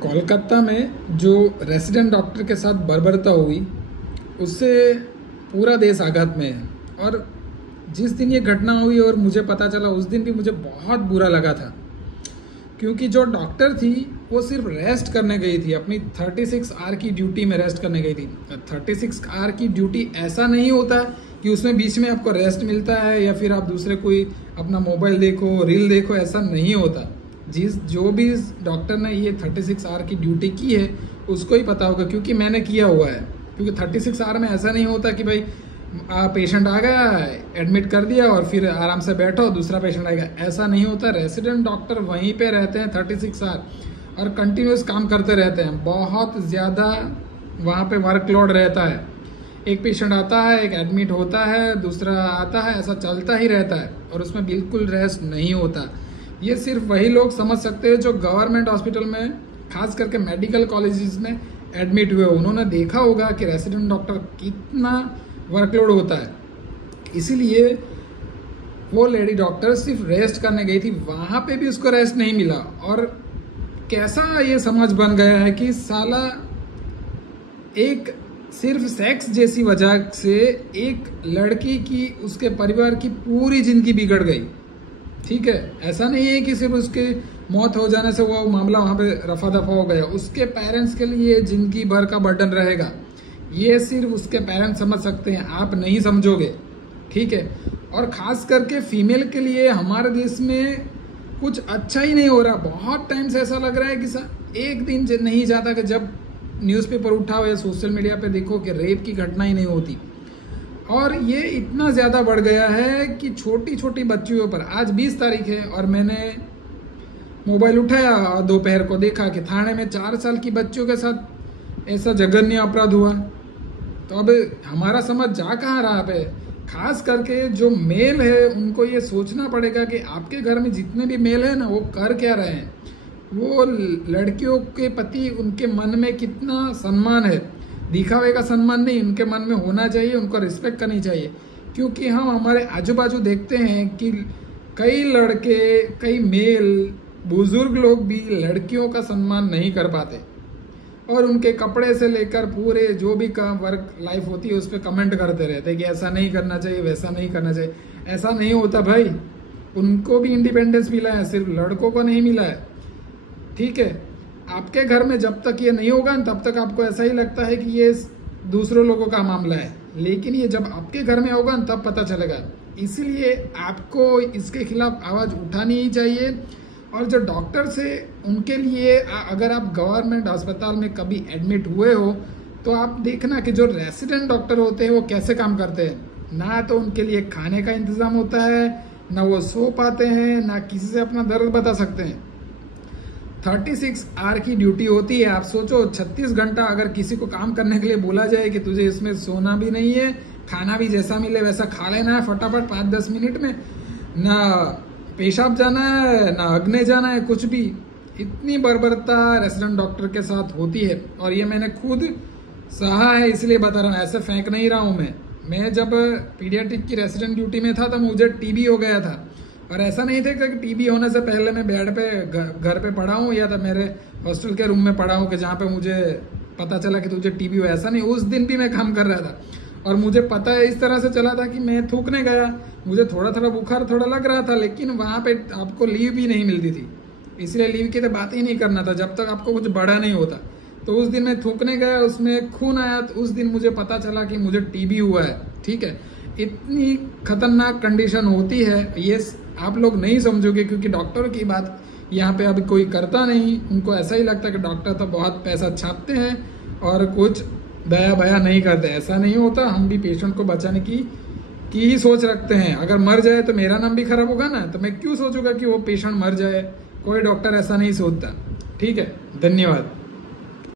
कोलकाता में जो resident doctor के साथ बर्बरता हुई उससे पूरा देश आघात में है। और जिस दिन ये घटना हुई और मुझे पता चला उस दिन भी मुझे बहुत बुरा लगा था, क्योंकि जो डॉक्टर थी वो सिर्फ रेस्ट करने गई थी, अपनी 36 आवर की ड्यूटी में रेस्ट करने गई थी। 36 आवर की ड्यूटी ऐसा नहीं होता कि उसमें बीच में आपको रेस्ट मिलता है या फिर आप दूसरे कोई अपना मोबाइल देखो, रील देखो, ऐसा नहीं होता। जो भी डॉक्टर ने ये 36 आवर की ड्यूटी की है उसको ही पता होगा, क्योंकि मैंने किया हुआ है। क्योंकि 36 आवर में ऐसा नहीं होता कि भाई पेशेंट आ गया, एडमिट कर दिया और फिर आराम से बैठो, दूसरा पेशेंट आएगा, ऐसा नहीं होता। रेसिडेंट डॉक्टर वहीं पे रहते हैं 36 आवर और कंटिन्यूस काम करते रहते हैं। बहुत ज़्यादा वहाँ पे वर्कलोड रहता है। एक पेशेंट आता है, एक एडमिट होता है, दूसरा आता है, ऐसा चलता ही रहता है और उसमें बिल्कुल रेस्ट नहीं होता। ये सिर्फ वही लोग समझ सकते हैं जो गवर्नमेंट हॉस्पिटल में, खास करके मेडिकल कॉलेजेस में एडमिट हुए। उन्होंने देखा होगा कि रेसिडेंट डॉक्टर कितना वर्कलोड होता है। इसीलिए वो लेडी डॉक्टर सिर्फ रेस्ट करने गई थी, वहाँ पे भी उसको रेस्ट नहीं मिला। और कैसा ये समाज बन गया है कि साला एक सिर्फ सेक्स जैसी वजह से एक लड़की की, उसके परिवार की पूरी जिंदगी बिगड़ गई। ठीक है, ऐसा नहीं है कि सिर्फ उसके मौत हो जाने से वो मामला वहाँ पे रफा दफा हो गया, उसके पेरेंट्स के लिए जिंदगी भर का बर्डन रहेगा। ये सिर्फ उसके पेरेंट्स समझ सकते हैं, आप नहीं समझोगे। ठीक है, और ख़ास करके फीमेल के लिए हमारे देश में कुछ अच्छा ही नहीं हो रहा। बहुत टाइम से ऐसा लग रहा है कि एक दिन नहीं जाता कि जब न्यूज़पेपर उठाओ या सोशल मीडिया पे देखो कि रेप की घटना ही नहीं होती। और ये इतना ज़्यादा बढ़ गया है कि छोटी छोटी बच्चियों पर, आज 20 तारीख है और मैंने मोबाइल उठाया और दोपहर को देखा कि थाने में 4 साल की बच्चियों के साथ ऐसा जघन्य अपराध हुआ। तो अब हमारा समाज जा कहाँ रहा पे? खास करके जो मेल है उनको ये सोचना पड़ेगा कि आपके घर में जितने भी मेल है ना, वो कर क्या रहे हैं। वो लड़कियों के प्रति उनके मन में कितना सम्मान है, दिखावे का सम्मान नहीं, उनके मन में होना चाहिए, उनको रिस्पेक्ट करनी चाहिए। क्योंकि हम हमारे आजू बाजू देखते हैं कि कई लड़के, कई मेल, बुजुर्ग लोग भी लड़कियों का सम्मान नहीं कर पाते और उनके कपड़े से लेकर पूरे जो भी काम वर्क लाइफ होती है उस पर कमेंट करते रहते हैं कि ऐसा नहीं करना चाहिए, वैसा नहीं करना चाहिए। ऐसा नहीं होता भाई, उनको भी इंडिपेंडेंस मिला है, सिर्फ लड़कों को नहीं मिला है। ठीक है, आपके घर में जब तक ये नहीं होगा तब तक आपको ऐसा ही लगता है कि ये दूसरों लोगों का मामला है, लेकिन ये जब आपके घर में होगा तब पता चलेगा। इसीलिए आपको इसके खिलाफ आवाज़ उठानी ही चाहिए। और जो डॉक्टर्स है उनके लिए, अगर आप गवर्नमेंट अस्पताल में कभी एडमिट हुए हो तो आप देखना कि जो रेसिडेंट डॉक्टर होते हैं वो कैसे काम करते हैं। ना तो उनके लिए खाने का इंतज़ाम होता है, ना वो सो पाते हैं, ना किसी से अपना दर्द बता सकते हैं। 36 आवर की ड्यूटी होती है। आप सोचो 36 घंटा अगर किसी को काम करने के लिए बोला जाए कि तुझे इसमें सोना भी नहीं है, खाना भी जैसा मिले वैसा खा लेना है फटाफट 5-10 मिनट में, ना पेशाब जाना है, ना अग्ने जाना है, कुछ भी। इतनी बर्बरता रेसिडेंट डॉक्टर के साथ होती है और ये मैंने खुद सहा है, इसलिए बता रहा हूँ, ऐसे फेंक नहीं रहा हूँ मैं जब पीडियाट्रिक की रेसिडेंट ड्यूटी में था तो मुझे टीबी हो गया था। और ऐसा नहीं था कि टीबी होने से पहले मैं बेड पे घर पे पड़ा हूँ या तो मेरे हॉस्टल के रूम में पड़ा हूँ कि जहाँ पे मुझे पता चला कि तुझे टीबी हो। ऐसा नहीं, उस दिन भी मैं काम कर रहा था और मुझे पता है इस तरह से चला था कि मैं थूकने गया, मुझे थोड़ा थोड़ा बुखार थोड़ा लग रहा था, लेकिन वहाँ पे आपको लीव भी नहीं मिलती थी, इसलिए लीव की तो बात ही नहीं करना था जब तक आपको कुछ बड़ा नहीं होता। तो उस दिन मैं थूकने गया, उसमें खून आया, तो उस दिन मुझे पता चला कि मुझे टीबी हुआ है। ठीक है, इतनी खतरनाक कंडीशन होती है, ये आप लोग नहीं समझोगे क्योंकि डॉक्टर की बात यहाँ पे अभी कोई करता नहीं। उनको ऐसा ही लगता है कि डॉक्टर तो बहुत पैसा छापते हैं और कुछ दया भया नहीं करते। ऐसा नहीं होता, हम भी पेशेंट को बचाने की ही सोच रखते हैं। अगर मर जाए तो मेरा नाम भी खराब होगा ना, तो मैं क्यों सोचूंगा कि वो पेशेंट मर जाए। कोई डॉक्टर ऐसा नहीं सोचता। ठीक है, धन्यवाद।